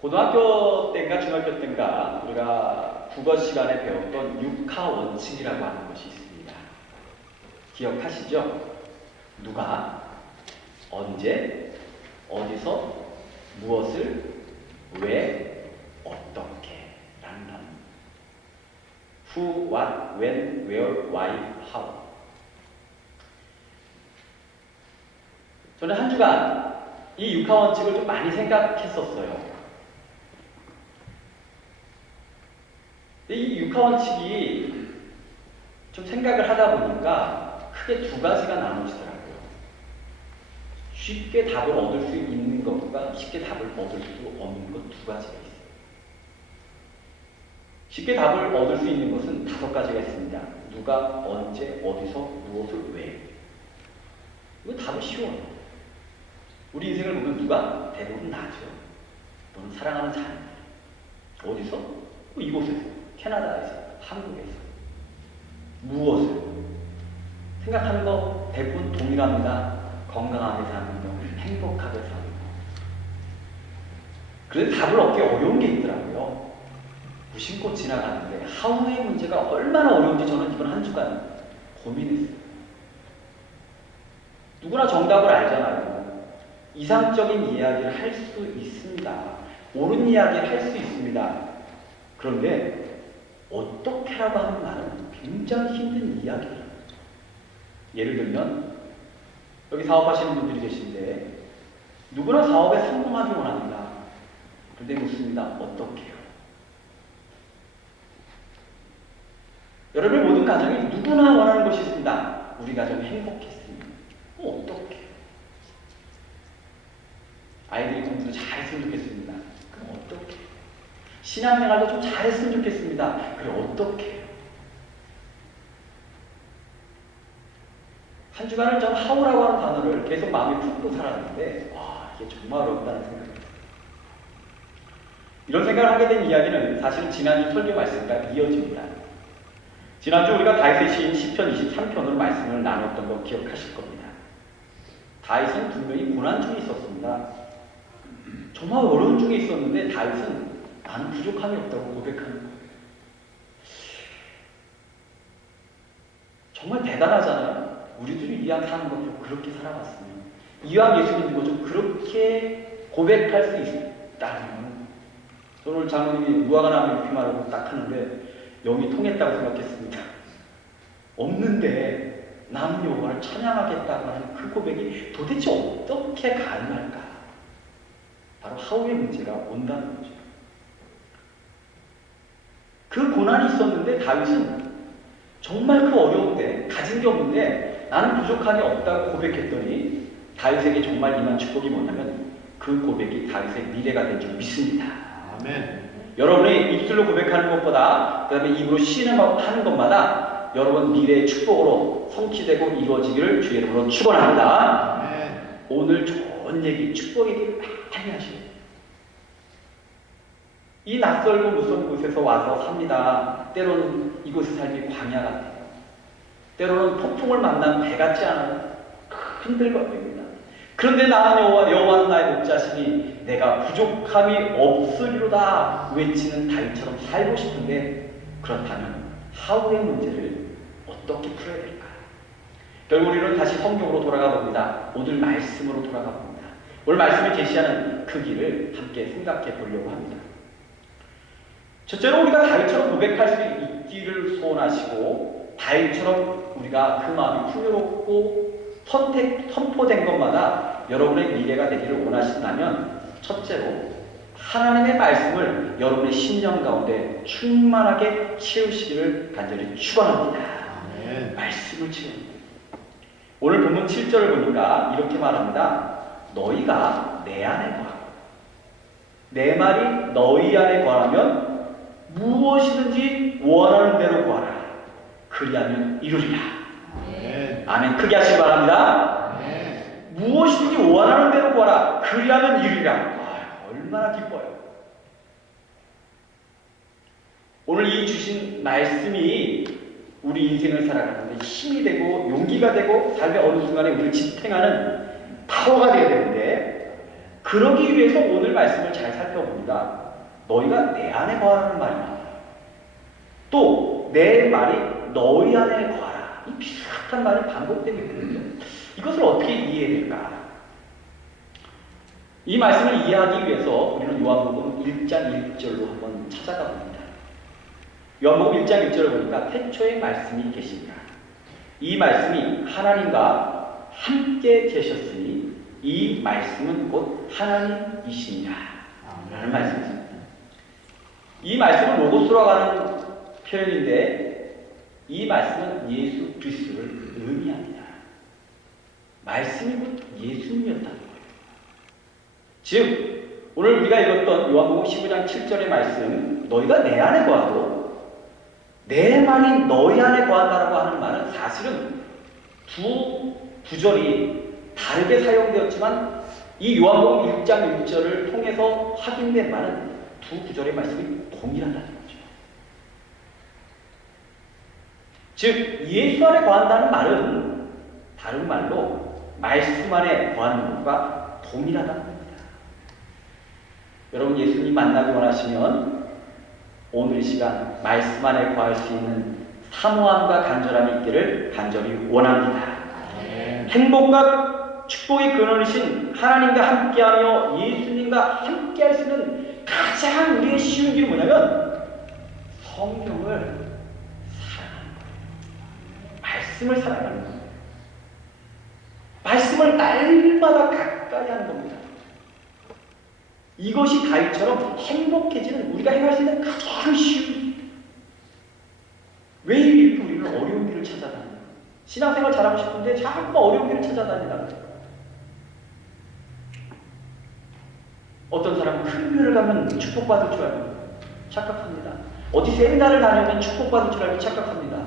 고등학교 때인가 중학교 때인가 우리가 국어 시간에 배웠던 육하 원칙이라고 하는 것이 있습니다. 기억하시죠? 누가, 언제, 어디서, 무엇을, 왜, 어떻게 라는 단어. Who, what, when, where, why, how. 저는 한 주간 이 육하 원칙을 좀 많이 생각했었어요. 이 육하 원칙이 좀 생각을 하다 보니까 크게 두 가지가 나눠지더라고요. 쉽게 답을 얻을 수 있는 것과 쉽게 답을 얻을 수 없는 것 두 가지가 있어요. 쉽게 답을 얻을 수 있는 것은 5가지가 있습니다. 누가, 언제, 어디서, 무엇을, 왜. 이거 답이 쉬워요. 우리 인생을 보면 누가? 대부분 나죠. 또는 사랑하는 자녀들. 어디서? 이곳에서, 캐나다에서, 한국에서. 무엇을? 생각하는 거 대부분 동일합니다. 건강하게 사는 거, 행복하게 사는 거. 그런데 답을 얻기 어려운 게 있더라고요. 무심코 지나가는데 하우의 문제가 얼마나 어려운지 저는 이번 한 주간 고민했어요. 누구나 정답을 알잖아요. 이상적인 이야기를 할 수 있습니다. 옳은 이야기를 할 수 있습니다. 그런데 어떻게라고 하는 말은 굉장히 힘든 이야기예요. 예를 들면 여기 사업하시는 분들이 계신데 누구나 사업에 성공하기 원합니다. 그런데 묻습니다. 어떻게요? 여러분의 모든 가정이 누구나 원하는 것이 있습니다. 우리 가정이 행복했습니다. 어떻게? 아이들이 공부도 잘했으면 좋겠습니다. 그럼 어떻게? 신앙생활도 좀 잘했으면 좋겠습니다. 그럼 어떻게? 한 주간을 전 하우라고 하는 단어를 계속 마음에 품고 살았는데 와, 이게 정말 어렵다는 생각이 들어요. 이런 생각을 하게 된 이야기는 사실은 지난주 설교 말씀과 이어집니다. 지난주 우리가 다윗의 시인 시편 23편으로 말씀을 나눴던 거 기억하실 겁니다. 다윗은 분명히 고난 중에 있었습니다. 정말 어려운 중에 있었는데 다윗은 나는 부족함이 없다고 고백하는 거예요. 정말 대단하잖아요. 우리들이 이왕 사는 것도 그렇게 살아봤으면 이왕 예수 믿는 것도 그렇게 고백할 수 있다면 저는 오늘 장로님이 무화과 나무 잎이 마르고 딱 하는데 영이 통했다고 생각했습니다. 없는데 나는 여호와를 찬양하겠다고 하는 그 고백이 도대체 어떻게 가능할까? 바로 하우의 문제가 온다는 거죠. 그 고난이 있었는데 다윗은 정말 그 어려운데 가진 게 없는데 나는 부족함이 없다고 고백했더니 다윗에게 정말 임한 축복이 뭐냐면 그 고백이 다윗의 미래가 된 줄 믿습니다. 아멘. 여러분이 입술로 고백하는 것보다 그 다음에 입으로 시인하는 것마다 여러분 미래의 축복으로 성취되고 이루어지기를 주의 이름으로 축원합니다. 아멘. 오늘 좋은 얘기, 축복 얘기 많이 하시고 이 낯설고 무서운 곳에서 와서 삽니다. 때로는 이곳의 삶이 광야 같아요. 때로는 폭풍을 만난 배 같지 않아요. 흔들거립니다. 그런데 나는 여호와는 나의 목자시니 내가 부족함이 없으리로다 외치는 다윗처럼 살고 싶은데 그렇다면 하우의 문제를 어떻게 풀어야 될까요? 결국 우리는 다시 성경으로 돌아가 봅니다. 오늘 말씀으로 돌아가 봅니다. 오늘 말씀이 제시하는 그 길을 함께 생각해 보려고 합니다. 첫째로 우리가 다윗처럼 고백할 수 있기를 소원하시고 다윗처럼 우리가 그 마음이 풍요롭고 선포된 것마다 여러분의 미래가 되기를 원하신다면 첫째로 하나님의 말씀을 여러분의 심령 가운데 충만하게 채우시기를 간절히 축원합니다. 네. 말씀을 채웁니다. 오늘 본문 7절을 보니까 이렇게 말합니다. 너희가 내 안에 거하고 내 말이 너희 안에 거하면 무엇이든지 원하는 대로 구하라. 그리하면 이루리라. 네. 아멘. 크게 하시기 바랍니다. 네. 무엇이든지 원하는 대로 구하라. 그리하면 이루리라. 와, 얼마나 기뻐요. 오늘 이 주신 말씀이 우리 인생을 살아가는데 힘이 되고 용기가 되고 삶의 어느 순간에 우리를 지탱하는 파워가 되어야 되는데 그러기 위해서 오늘 말씀을 잘 살펴봅니다. 너희가 내 안에 거하라는 말이 나와요. 또 내 말이 너희 안에 거하라. 이 비슷한 말이 반복되고 있거든요. 이것을 어떻게 이해해야 될까? 이 말씀을 이해하기 위해서 우리는 요한복음 1장 1절로 한번 찾아가 봅니다. 요한복음 1장 1절을 보니까 태초에 말씀이 계십니다. 이 말씀이 하나님과 함께 계셨으니 이 말씀은 곧 하나님이시니라 라는 말씀입니다. 이 말씀은 로고스라고 하는 표현인데 이 말씀은 예수 그리스도를 의미합니다. 말씀이 곧 예수님이었다는 거예요. 즉 오늘 우리가 읽었던 요한복음 15장 7절의 말씀 너희가 내 안에 거하고 내 말이 너희 안에 거한다라고 하는 말은 사실은 두 구절이 다르게 사용되었지만 이 요한복음 1장 1절을 통해서 확인된 말은 두 구절의 말씀이 동일하다는 거죠. 즉 예수 안에 거한다는 말은 다른 말로 말씀 안에 거하는 것과 동일하다는 겁니다. 여러분 예수님 만나기 원하시면 오늘 이 시간 말씀 안에 거할 수 있는 사모함과 간절함이 있기를 간절히 원합니다. 행복과 축복의 근원이신 하나님과 함께하며 예수님과 함께할 수 있는 가장 우리의 쉬운 길은 뭐냐면 성경을 사랑하는 거예요. 말씀을 사랑하는 거예요. 말씀을 날마다 가까이 하는 겁니다. 이것이 다윗처럼 행복해지는 우리가 행할 수 있는 가장 쉬운 왜 이렇게 우리는 어려운 길을 찾아다니는 거예요? 신앙생활 잘하고 싶은데 자꾸 어려운 길을 찾아다닌다는 거예요. 어떤 사람은 큰 교회를 가면 축복받을 줄 알고 착각합니다. 어디 세미나를 다녀오면 축복받을 줄 알고 착각합니다.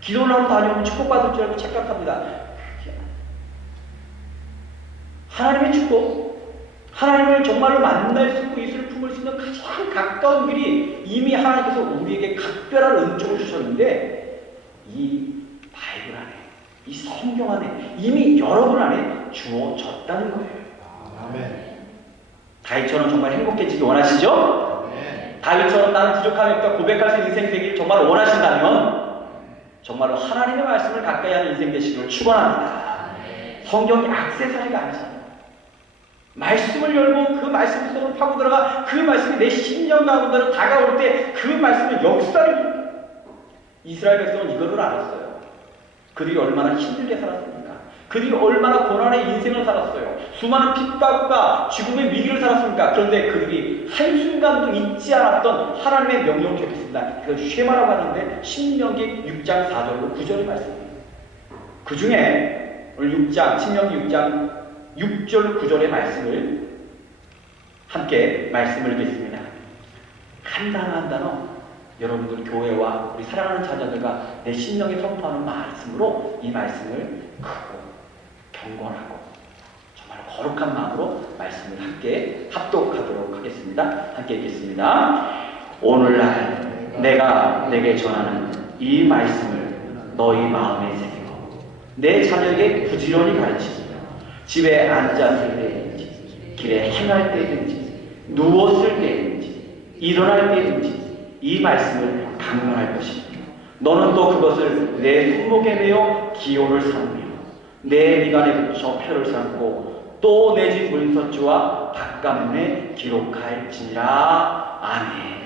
기도를 하러 다녀오면 축복받을 줄 알고 착각합니다. 하나님의 축복, 하나님을 정말로 만날 수 있고 예수를 품을 수 있는 가장 가까운 길이 이미 하나님께서 우리에게 각별한 은총을 주셨는데 이 바이블 안에, 이 성경 안에 이미 여러분 안에 주어졌다는 거예요. 아멘. 다윗처럼 정말 행복해지기 원하시죠? 네. 다윗처럼 나는 부족함이 없다 고백할 수 있는 인생 되기를 정말 원하신다면 정말로 하나님의 말씀을 가까이 하는 인생 되시기를 축원합니다. 성경이 액세서리가 아니잖아요. 말씀을 열고 그 말씀 속으로 파고 들어가 그 말씀이 내 심령 가운데로 다가올 때 그 말씀은 역사를 이스라엘 백성은 이거를 알았어요. 그들이 얼마나 힘들게 살았습니까? 그들이 얼마나 고난의 인생을 살았어요. 수많은 핍박과 죽음의 위기를 살았습니까? 그런데 그들이 한순간도 잊지 않았던 하나님의 명령을 기억했습니다. 그걸 쉐마라고 하는데 신명기 6장 4절로 9절의 말씀입니다. 그 중에 오늘 6장, 신명기 6장 6절 9절의 말씀을 함께 말씀을 읽겠습니다. 간단한 단어 여러분들 교회와 우리 사랑하는 자녀들과 내 심령에 선포하는 말씀으로 이 말씀을 크고 경건하고 정말 거룩한 마음으로 말씀을 함께 합독하도록 하겠습니다. 함께 읽겠습니다. 오늘날 내가 내게 전하는 이 말씀을 너희 마음에 새기고 내 자녀에게 부지런히 가르치며 집에 앉았을 때든지 길에 행할 때든지 누웠을 때든지 일어날 때든지 이 말씀을 강론할 것이며 너는 또 그것을 내 손목에 매어 기호를 삼으며 내 미간에 붙여 표를 삼고 또 내 집 문서주와 바깥문에 기록할지니라. 아멘.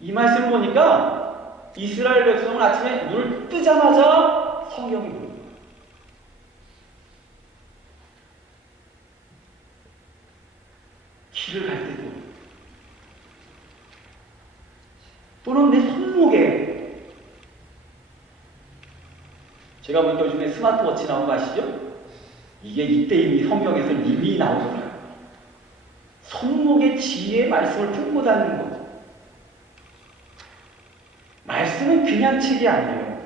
이 말씀을 보니까 이스라엘 백성은 아침에 눈을 뜨자마자 성경이 보입니다. 길을 갈 때도 또는 내 손목에 제가 보니까 요즘에 스마트워치 나온 거 아시죠? 이게 이때 이미 성경에서 이미 나오더라고요. 손목에 지혜의 말씀을 품고 다니는 것. 말씀은 그냥 책이 아니에요.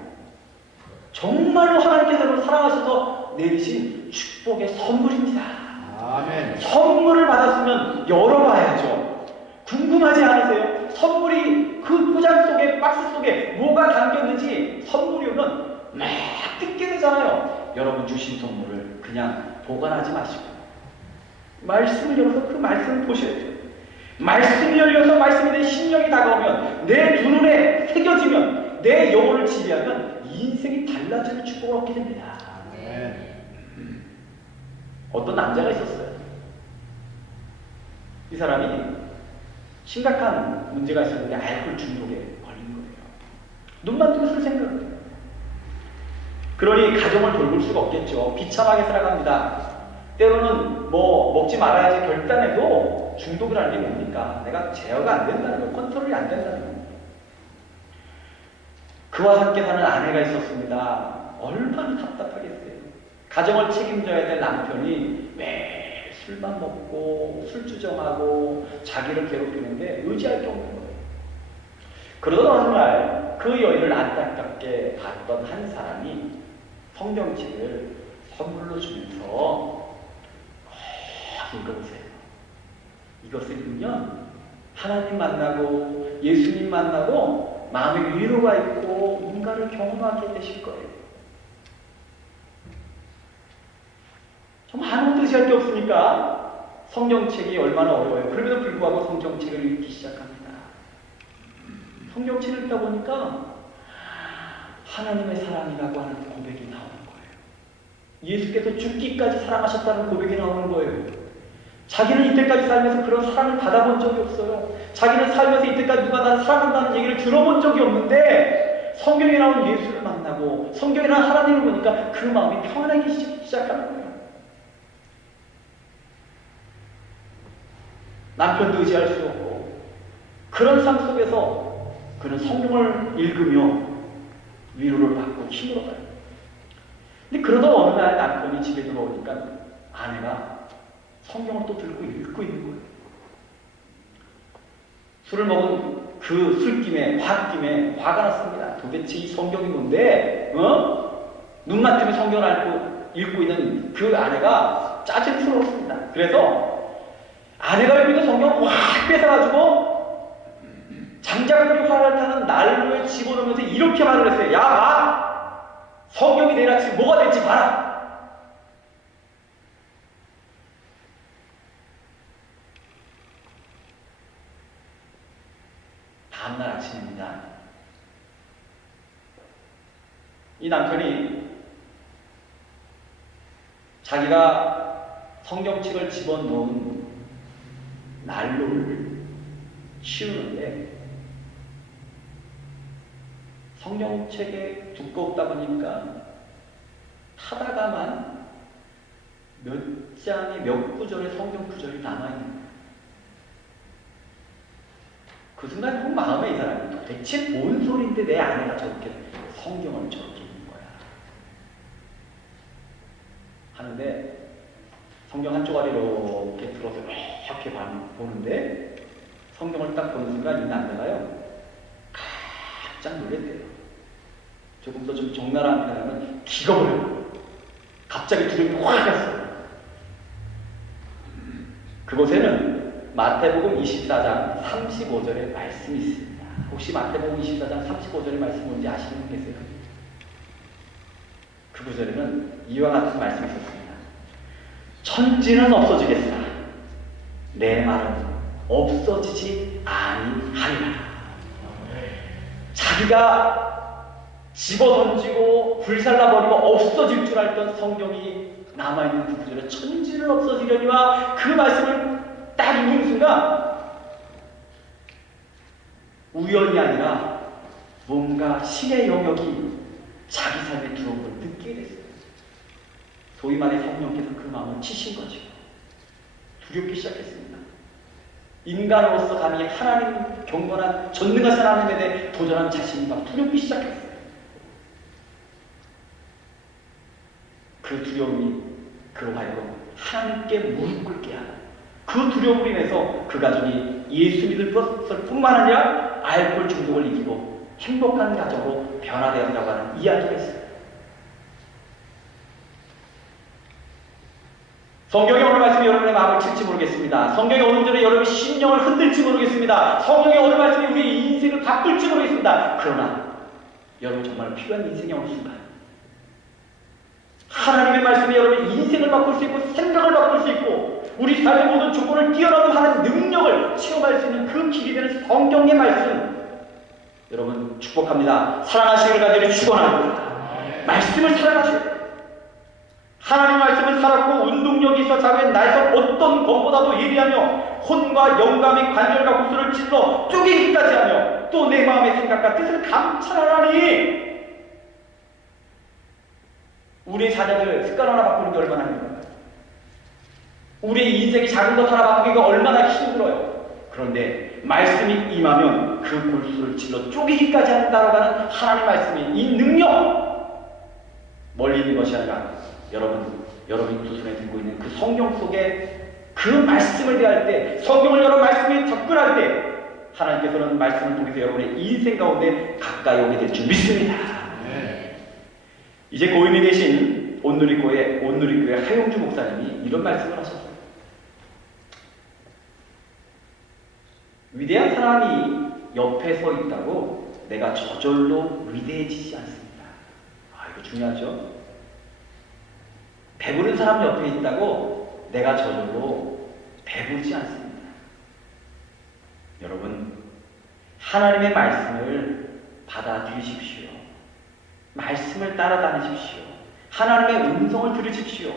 정말로 하나님께서 여러분을 사랑하셔서 내리신 축복의 선물입니다. 아멘. 선물을 받았으면 열어봐야죠. 궁금하지 않으세요? 선물이 그 포장 속에, 박스 속에 뭐가 담겼는지 선물이 오면 막 뜯게 되잖아요. 여러분 주신 선물을 그냥 보관하지 마시고 말씀을 열어서 그 말씀을 보셔야 돼요. 말씀이 열려서 말씀에 대한 신령이 다가오면, 내 두 눈에 새겨지면, 내 영혼을 지배하면 인생이 달라지는 축복을 얻게 됩니다. 아멘. 어떤 남자가 있었어요. 이 사람이 심각한 문제가 있었는데 알코올 중독에 걸린 거예요. 눈만 뜨고 술 생각해요. 그러니 가정을 돌볼 수가 없겠죠. 비참하게 살아갑니다. 때로는 뭐 먹지 말아야지 결단해도 중독이라는 게 뭡니까? 내가 제어가 안 된다는 거예요. 컨트롤이 안 된다는 거예요. 그와 함께 사는 아내가 있었습니다. 얼마나 답답하겠어요. 가정을 책임져야 될 남편이 매일 술만 먹고 술주정하고 자기를 괴롭히는데 의지할 게 없는 거예요. 그러던 어느 날 그 여인을 안타깝게 봤던 한 사람이 성경책을 선물로 주면서 읽어보세요. 이것을 읽으면 하나님 만나고 예수님 만나고 마음에 위로가 있고 뭔가를 경험하게 되실 거예요. 정말 아무 뜻이 할 게 없으니까 성경책이 얼마나 어려워요. 그럼에도 불구하고 성경책을 읽기 시작합니다. 성경책을 읽다 보니까 하나님의 사랑이라고 하는 고백이 나오는 거예요. 예수께서 죽기까지 사랑하셨다는 고백이 나오는 거예요. 자기는 이때까지 살면서 그런 사랑을 받아본 적이 없어요. 자기는 살면서 이때까지 누가 나를 사랑한다는 얘기를 들어본 적이 없는데 성경에 나온 예수를 만나고 성경에 나온 하나님을 보니까 그 마음이 평안하기 시작하는 거예요. 남편도 의지할 수 없고 그런 삶 속에서 그는 성경을 읽으며 위로를 받고 힘을 얻어요. 근데 그러다 어느 날 남편이 집에 들어오니까 아내가 성경을 또 들고 읽고 있는 거예요. 술을 먹은 그 술김에 화가 났습니다. 도대체 이 성경이 뭔데? 눈만 뜨면 성경을 읽고 있는 그 아내가 짜증스러웠습니다. 그래서 아내가 읽고 있는 성경을 확 뺏어가지고 장작불이 화를 타는 난로에 집어넣으면서 이렇게 말을 했어요. 야, 봐! 성경이 내일 아침 뭐가 될지 봐라! 다음날 아침입니다. 이 남편이 자기가 성경책을 집어넣은 난로를 치우는데 성경책에 두껍다 보니까 타다가만 몇 장의 몇 구절의 성경 구절이 남아있는 거예요. 그 순간 꼭 마음에 이 사람이 도대체 뭔 소리인데 내 아내가 저렇게 성경을 저렇게 읽는 거야 하는데 성경 한 조각 이렇게 들어서 이렇게 보는데 성경을 딱 보는 순간 이 남자가요 깜짝 놀랐대요. 조금 더 좀 적나라한 표현하면 기가 버려요. 갑자기 두려움이 확 갔어요. 그곳에는 마태복음 24장 35절의 말씀이 있습니다. 혹시 마태복음 24장 35절의 말씀 뭔지 아시는 분 계세요? 그 구절에는 이와 같은 말씀이 있었습니다. 천지는 없어지겠으나 내 말은 없어지지 아니하리라. 자기가 집어던지고 불살라버리고 없어질 줄 알던 성경이 남아있는 그 구절에 천지는 없어지려니와 그 말씀을 딱 읽는 순간 우연이 아니라 뭔가 신의 영역이 자기 삶에 들어온 걸 느끼게 됐어요. 소위 말해 성령께서 그 마음을 치신 거죠. 두렵기 시작했습니다. 인간으로서 감히 하나님 경건한 전능하신 하나님에 대해 도전한 자신이 막 두렵기 시작했어요. 그 두려움이 그로 하여금 하나님께 무릎 꿇게 하는 그 두려움으로 인해서 그 가족이 예수 믿을 뿐만 아니라 알코올 중독을 이기고 행복한 가정으로 변화되었다고 하는 이야기가 있어요. 성경의 어느 말씀이 여러분의 마음을 칠지 모르겠습니다. 성경의 어느 절에 여러분의 심령을 흔들지 모르겠습니다. 성경의 어느 말씀이 우리의 인생을 바꿀지 모르겠습니다. 그러나 여러분 정말 필요한 인생의 어느 순간 하나님의 말씀이 여러분의 인생을 바꿀 수 있고 생각을 바꿀 수 있고 우리 삶의 모든 조건을 뛰어넘는 하나님의 능력을 체험할 수 있는 그 길이 되는 성경의 말씀, 여러분 축복합니다. 사랑하시기를 간절히 축원합니다. 말씀을 사랑하셔야 돼요. 하나님 말씀을 살았고 운동력이 있어 자기의 나에서 어떤 것보다도 예리하며 혼과 영감이 관절과 구슬을 찔러 쪼개기까지 하며 또 내 마음의 생각과 뜻을 감찰하라니. 우리의 자녀들 습관 하나 바꾸는 게 얼마나 힘들어요. 우리의 인생이 작은 것 하나 바꾸기가 얼마나 힘들어요. 그런데 말씀이 임하면 그 골수를 찔러 쪼개기까지 한다고 하는 하나님 말씀이 이 능력, 멀리 있는 것이 아니라 여러분이 두 손에 들고 있는 그 성경 속에 그 말씀을 대할 때, 성경을 여러 말씀에 접근할 때 하나님께서는 말씀을 통해서 여러분의 인생 가운데 가까이 오게 될 줄 믿습니다. 이제 고인이 계신 온누리교회 하용주 목사님이 이런 말씀을 하셨어요. 위대한 사람이 옆에 서 있다고 내가 저절로 위대해지지 않습니다. 이거 중요하죠? 배부른 사람 옆에 있다고 내가 저절로 배부르지 않습니다. 여러분, 하나님의 말씀을 받아들이십시오. 말씀을 따라다니십시오. 하나님의 음성을 들으십시오.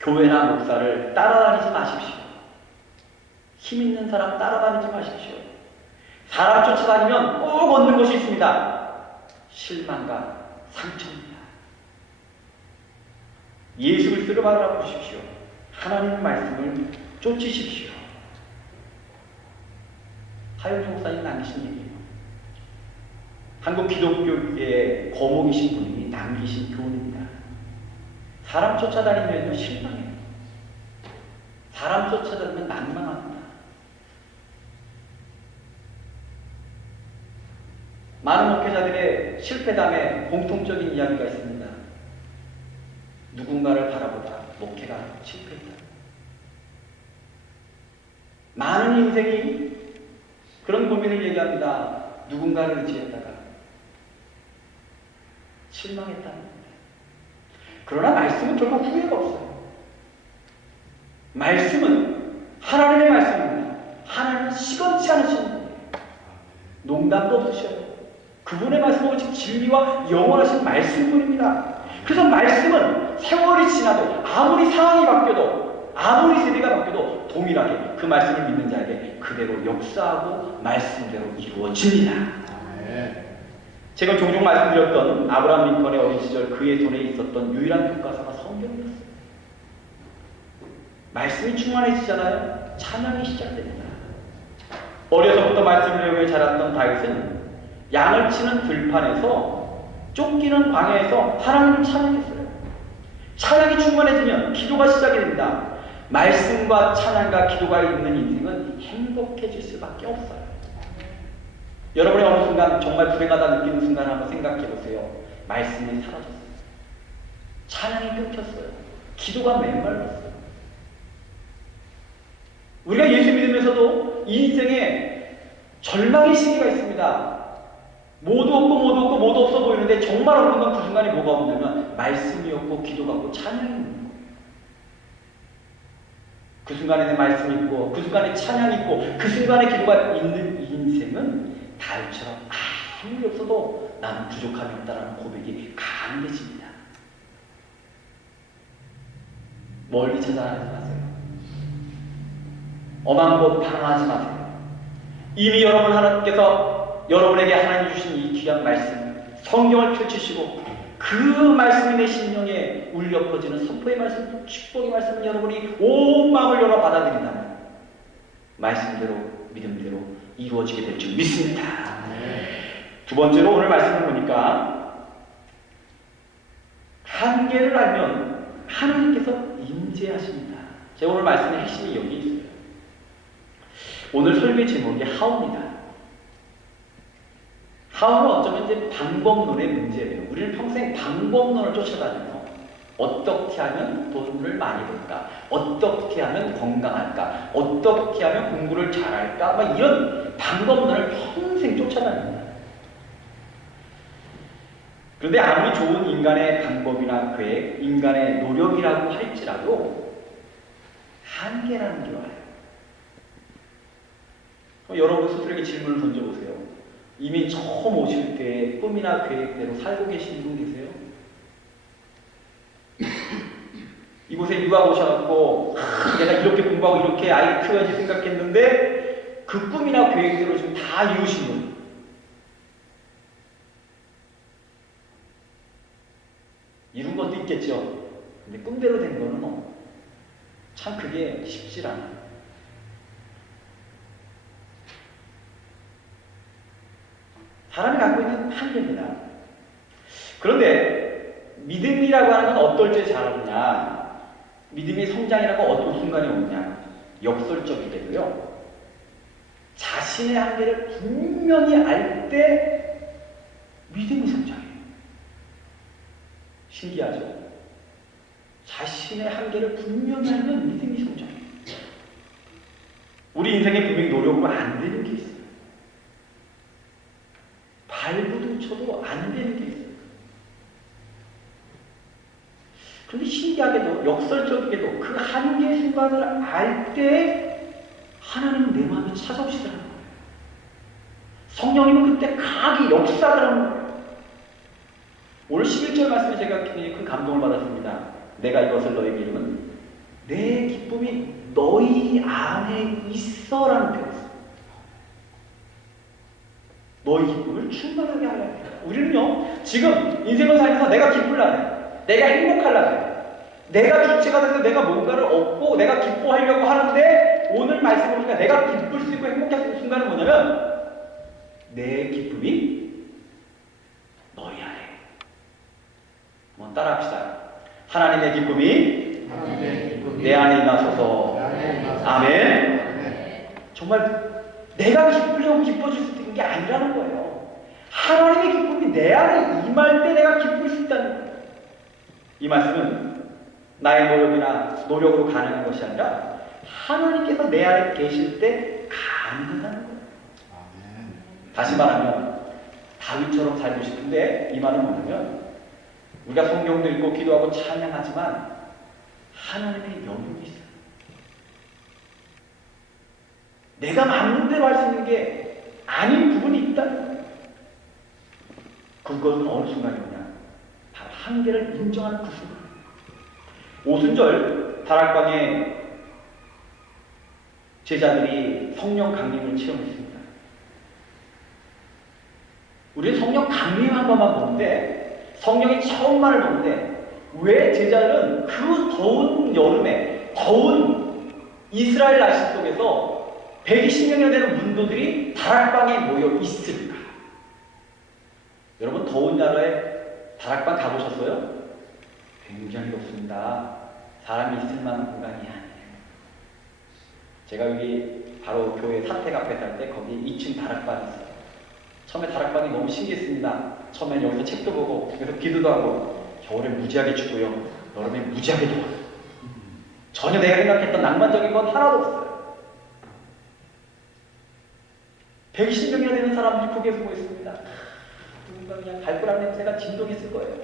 교회나 목사를 따라다니지 마십시오. 힘 있는 사람 따라다니지 마십시오. 사람 쫓아다니면 꼭 얻는 것이 있습니다. 실망과 상처입니다. 예수 그리스도를 바라보십시오. 하나님의 말씀을 쫓으십시오. 하용주 목사님 남기신 얘기예요. 한국 기독교계의 거목이신 분이 남기신 교훈입니다. 사람 쫓아다니면 실망해요. 사람 쫓아다니면 낭망합니다. 많은 목회자들의 실패담에 공통적인 이야기가 있습니다. 누군가를 바라보다 목회가 실패했다. 많은 인생이 그런 고민을 얘기합니다. 누군가를 의지했다가 실망했다는 겁니다. 그러나 말씀은 결국 후회가 없어요. 말씀은 하나님의 말씀입니다. 하나님은 시건치 않으시는 분이에요. 농담도 없으셔요. 그분의 말씀은 오직 진리와 영원하신 말씀뿐입니다. 그래서 말씀은 세월이 지나도 아무리 상황이 바뀌어도 아무리 세대가 바뀌어도 동일하게 그 말씀을 믿는 자에게 그대로 역사하고 말씀대로 이루어집니다. 제가 종종 말씀드렸던 아브라함 링컨의 어린 시절 그의 손에 있었던 유일한 교과서가 성경이었어요. 말씀이 충만해지잖아요. 찬양이 시작됩니다. 어려서부터 말씀을 배우며 자랐던 다윗은 양을 치는 들판에서 쫓기는 광야에서 하나님을 찬양했어요. 찬양이 충만해지면 기도가 시작이 됩니다. 말씀과 찬양과 기도가 있는 인생은 행복해질 수밖에 없어요. 여러분이 어느 순간 정말 불행하다 느끼는 순간 한번 생각해 보세요. 말씀이 사라졌어요. 찬양이 끊겼어요. 기도가 메말랐어요. 우리가 예수 믿으면서도 인생에 절망의 시기가 있습니다. 모두 없어 보이는데 정말 없는 건 그 순간에 뭐가 없냐면 말씀이 없고 기도가 없고 찬양이 없는 거예요. 그 순간에 말씀이 있고 그 순간에 찬양이 있고 그 순간에 기도가 있는 인생은 다윗처럼 아무리 없어도 나는 부족함이 없다라는 고백이 강해집니다. 멀리 찾아가지 마세요. 엄한 곳 방황하지 마세요. 이미 하나님께서 여러분에게 하나님 주신 이 귀한 말씀, 성경을 펼치시고 그 말씀이 내 심령에 울려 퍼지는 선포의 말씀, 축복의 말씀을 여러분이 온 마음을 열어 받아들인다면 말씀대로 믿음대로 이루어지게 될 줄 믿습니다. 두 번째로 오늘 말씀을 보니까 한계를 알면 하나님께서 임재하십니다. 제가 오늘 말씀의 핵심이 여기 있어요. 오늘 설교의 제목이 하우입니다. 하우는 어쩌면 이제 방법론의 문제예요. 우리는 평생 방법론을 쫓아다니며 어떻게 하면 돈을 많이 벌까? 어떻게 하면 건강할까? 어떻게 하면 공부를 잘할까? 막 이런 방법론을 평생 쫓아다닙니다. 그런데 아무리 좋은 인간의 방법이나 계획, 인간의 노력이라고 할지라도 한계라는 게 와요. 여러분 스스로에게 질문을 던져보세요. 이미 처음 오실 때 꿈이나 계획대로 살고 계시는 분 계세요? 이곳에 유학 오셔갖고 내가 이렇게 공부하고 이렇게 아이 키워야지 생각했는데 그 꿈이나 계획대로 지금 다 이루신 분. 이룬 것도 있겠죠. 근데 꿈대로 된 거는 참 그게 쉽지 않아요. 사람이 갖고 있는 한계입니다. 그런데 믿음이라고 하는 건 어떨 때 자라느냐? 믿음의 성장이라고 어떤 순간이 오느냐? 역설적이게도요. 자신의 한계를 분명히 알 때 믿음이 성장해요. 신기하죠? 자신의 한계를 분명히 알면 믿음이 성장해요. 우리 인생에 분명히 노력으로 안 되는 게 있어요. 발부둥 쳐도 안 되는 게 있어요. 그런데 신기하게도 역설적이게도 그 한계 순간을 알 때 하나님은 내 마음에 찾아오시더라는 거예요. 성령님은 그때 강하게 역사를 하는 거예요. 오늘 11절 말씀에 제가 굉장히 큰 감동을 받았습니다. 내가 이것을 너에게 이르면 내 기쁨이 너희 안에 있어라는 표현이었어요. 너희 기쁨을 충만하게 하려 해요. 우리는요, 지금 인생을 살면서 내가 기쁠라네, 내가 행복하려네, 내가 주체가 돼서 내가 뭔가를 얻고 내가 기뻐하려고 하는데 오늘 말씀을 보니까 내가 기쁠 수 있고 행복할 수 있는 순간은 뭐냐면 내 기쁨이 너희 안에. 한번 따라합시다. 하나님의 기쁨이 내 안에 임하소서. 아멘. 정말 내가 기쁘려고 기뻐질 수 있는 게 아니라는 거예요. 하나님의 기쁨이 내 안에 임할 때 내가 기쁠 수 있다는 거예요. 이 말씀은 나의 노력으로 가능한 것이 아니라 하나님께서 내 안에 계실 때 가능하다는 거예요. 다시 말하면 다윗처럼 살고 싶은데 이 말은 뭐냐면 우리가 성경도 읽고 기도하고 찬양하지만 하나님의 영역이 있어요. 내가 맞는 대로 할 수 있는 게 아닌 부분이 있다는 거예요. 그것은 어느 순간이냐? 바로 한계를 인정하는 그 순간. 오순절 다락방에 제자들이 성령 강림을 체험했습니다. 우리는 성령 강림한 것만 보는데 성령의 처음만을 보는데 왜 제자들은 그 더운 여름에 더운 이스라엘 날씨 속에서 120명이나 되는 문도들이 다락방에 모여 있을까? 여러분 더운 나라에 다락방 가보셨어요? 굉장히 덥습니다. 사람이 있을 만한 공간이 아니에요. 제가 여기 바로 교회 사택 앞에 살 때 거기 2층 다락방이 있어요. 처음에 다락방이 너무 신기했습니다. 처음엔 여기서 책도 보고 여기서 기도도 하고 겨울에 무지하게 춥고요. 여름에 무지하게 더워요. 전혀 내가 생각했던 낭만적인 건 하나도 없어요. 120명이나 되는 사람들이 거기에 숨어 있습니다. 누군가 그냥 발굴한 냄새가 진동했을 거예요.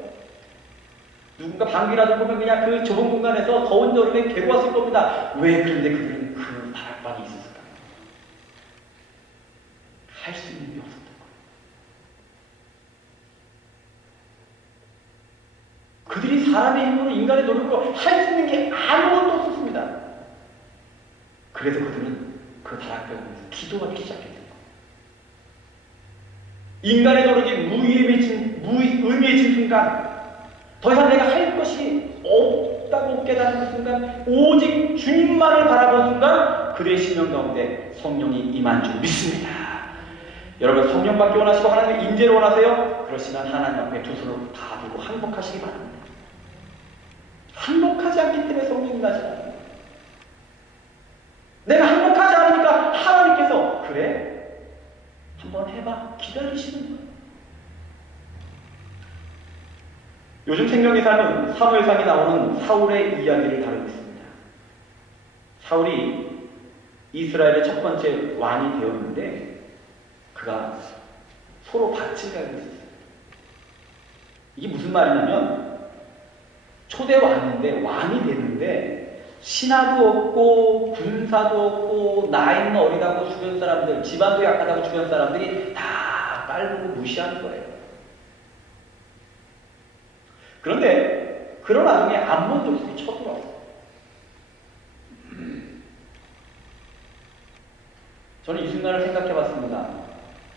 누군가 방귀라도 보면 그냥 그 좁은 공간에서 더운 여름에 괴로웠을 겁니다. 왜 그런데 그들은 그 다락방이 있었을까? 할 수 있는 게 없었던 거예요. 그들이 사람의 힘으로 인간의 노력으로 할 수 있는 게 아무것도 없었습니다. 그래서 그들은 그 다락방에서 기도하기 시작했어요. 인간의 노력이 무의미해진 순간 더 이상 내가 할 것이 없다고 깨닫는 그 순간 오직 주님만을 바라본 순간 그들의 심령 가운데 성령이 임한 줄 믿습니다. 여러분 성령 받기 원하시고 하나님의 인재를 원하세요? 그러시면 하나님 앞에 두 손을 다 들고 항복하시기 바랍니다. 항복하지 않기 때문에 성령이 나지 않아요. 내가 항복하지 않으니까 하나님께서 그래? 한번 해봐. 기다리시는 거예요. 요즘 생명의 삶은 사무엘상에 나오는 사울의 이야기를 다루고 있습니다. 사울이 이스라엘의 첫 번째 왕이 되었는데 그가 서로 밭을 갈고 있었어요. 이게 무슨 말이냐면 초대 왕인데 왕이 됐는데 신하도 없고 군사도 없고 나이는 어리다고 주변 사람들, 집안도 약하다고 주변 사람들이 다 깔보고 무시하는 거예요. 그런데 그런 와중에 암몬 족속이 쳐들어왔어요. 저는 이 순간을 생각해 봤습니다.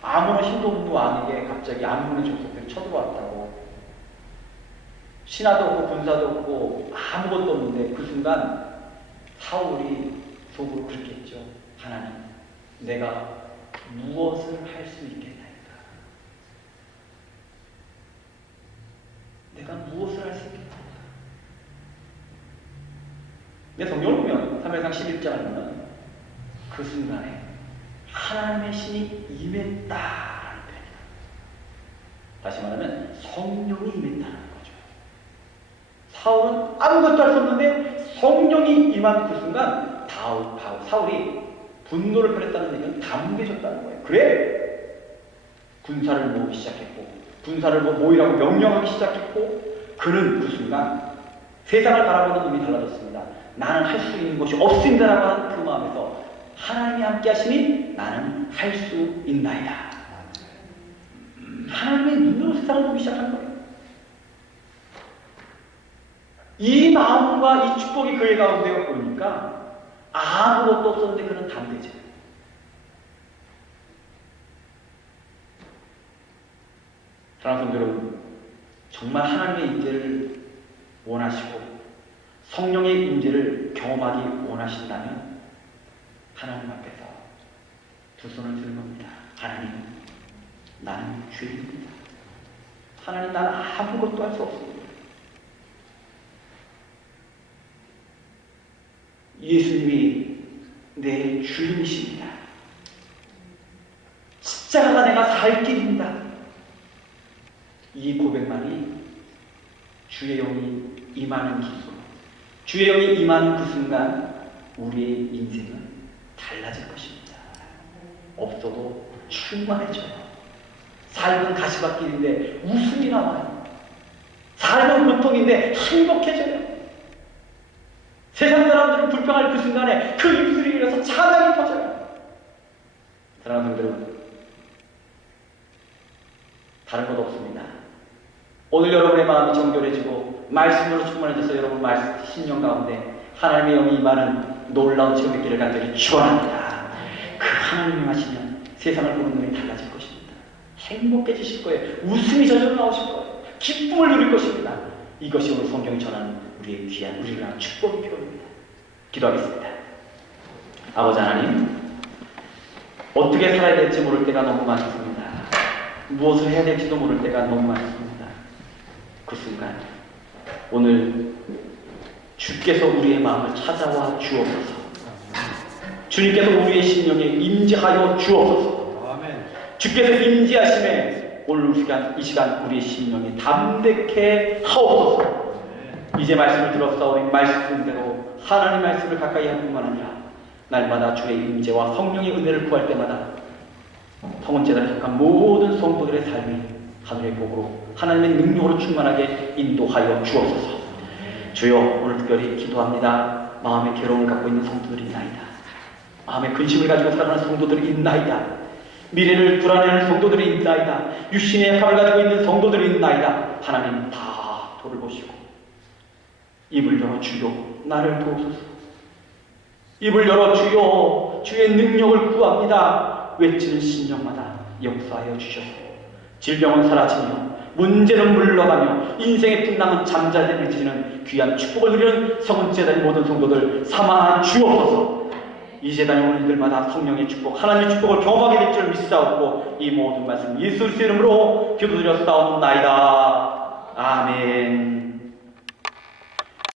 아무런 힘도 없는 왕에게 갑자기 암몬의 족속들이 쳐들어왔다고. 신하도 없고 군사도 없고 아무것도 없는데 그 순간 사울이 속으로 그렇게 했죠. 하나님, 내가 무엇을 할 수 있겠나이까? 내가 무엇을 할 수 있겠나이까? 내 성경을 보면 3회상 11장을 보면 그 순간에 하나님의 신이 임했다라는 표현이다. 다시 말하면 성령이 임했다는 거죠. 사울은 아무것도 할 수 없는데 성령이 임한 그 순간 사울이 분노를 표했다는 얘기는 담대해졌다는 거예요. 그래 군사를 모으기 시작했고 군사를 모이라고 명령하기 시작했고 그는 그 순간 세상을 바라보는 눈이 달라졌습니다. 나는 할 수 있는 것이 없습니다라고 하는 그 마음에서 하나님이 함께 하시니 나는 할 수 있나이다. 하나님의 눈으로 세상을 보기 시작한 거예요. 이 마음과 이 축복이 그의 가운데 오니까 아무것도 없었는데 그는 담대해져요. 사랑하는 성도 여러분, 정말 하나님의 임재를 원하시고 성령의 임재를 경험하기 원하신다면 하나님 앞에서 두 손을 드는 겁니다. 하나님, 나는 죄인입니다. 하나님, 나는 아무것도 할 수 없습니다. 예수님이 내 주님이십니다. 십자가가 내가 살 길입니다. 이 고백만이 주의 영이 임하는 기분, 주의 영이 임하는 그 순간 우리의 인생은 달라질 것입니다. 없어도 충만해져요. 삶은 가시밭길인데 웃음이 나와요. 삶은 고통인데 행복해져요. 세상 사람들은 불평할 그 순간에 그 입술이 일어서 찬양이 터져요. 사랑하는 분들은 다른 것 없습니다. 오늘 여러분의 마음이 정결해지고 말씀으로 충만해져서 여러분 심령 가운데 하나님의 영이 임하는 놀라운 지금의 길을 간절히 축원합니다. 그 하나님이 하시면 세상을 보는 눈이 달라질 것입니다. 행복해지실 거예요. 웃음이 저절로 나오실 거예요. 기쁨을 누릴 것입니다. 이것이 오늘 성경이 전하는 우리의 귀한 우리가 축복의 표현입니다. 기도하겠습니다. 아버지 하나님, 어떻게 살아야 될지 모를 때가 너무 많습니다. 무엇을 해야 될지도 모를 때가 너무 많습니다. 그 순간 오늘 주께서 우리의 마음을 찾아와 주옵소서. 주님께서 우리의 심령에 임재하여 주옵소서. 주께서 임재하심에 오늘 이 시간 우리의 심령이 담대케 하옵소서. 이제 말씀을 들었사오니 말씀대로 하나님 말씀을 가까이 할 뿐만 아니라 날마다 주의 임재와 성령의 은혜를 구할 때마다 성원제단에 속한 모든 성도들의 삶이 하늘의 복으로 하나님의 능력으로 충만하게 인도하여 주옵소서. 주여, 오늘 특별히 기도합니다. 마음의 괴로움을 갖고 있는 성도들이 있나이다. 마음의 근심을 가지고 살아가는 성도들이 있나이다. 미래를 불안해하는 성도들이 있나이다. 육신의 약함을 가지고 있는 성도들이 있나이다. 하나님 다 돌보시고 입을 열어 주여 나를 도우소서. 입을 열어 주여 주의 능력을 구합니다. 외치는 심령마다 역사하여 주셔서 질병은 사라지며 문제는 물러가며 인생의 풍랑은 잠잠해지는 귀한 축복을 누리는 성은제단의 모든 성도들 삼아 주옵소서. 이 제단의 오늘들마다 성령의 축복, 하나님의 축복을 경험하게 될 줄 믿사옵고 이 모든 말씀 예수 그리스도의 이름으로 기도드려 싸움나이다. 아멘.